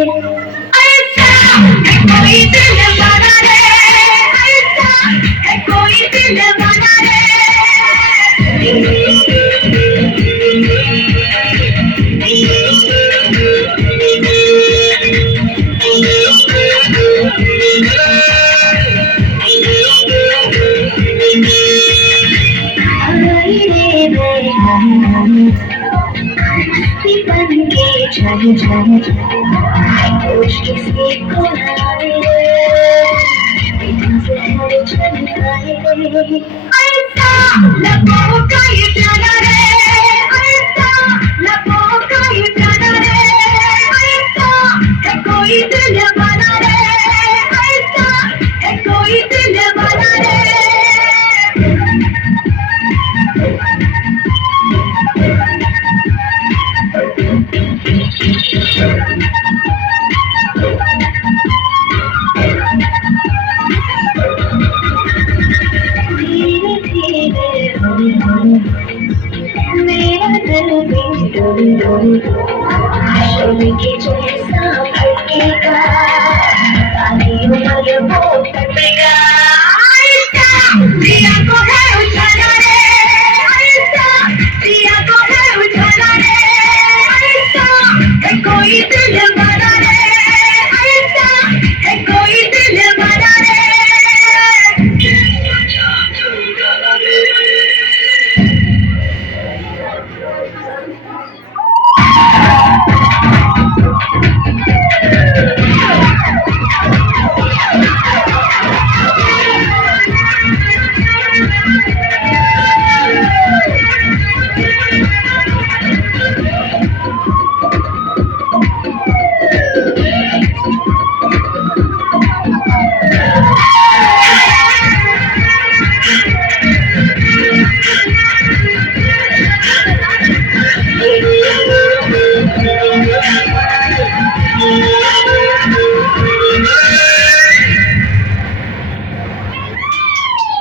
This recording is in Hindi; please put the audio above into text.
ऐसा है कोई दिल वाला रे, ऐसा है कोई दिल वाला रे। बन के झल झल होश किसी को आए जहर झलकाए। ऐसा लबों का ये प्याला रे, ऐसा लबों का ये प्याला रे, ऐसा है कोई दिल वाला रे, ऐसा है कोई दिल वाला रे। मेरा दिल भी डोल डोल शोर के जैसा भटकेगा, सारी उम्र वो तड़पेगा। ऐसा दिया को है उजाला रे, ऐसा दिया को है उजाला रे, ऐसा है कोई दिल वाला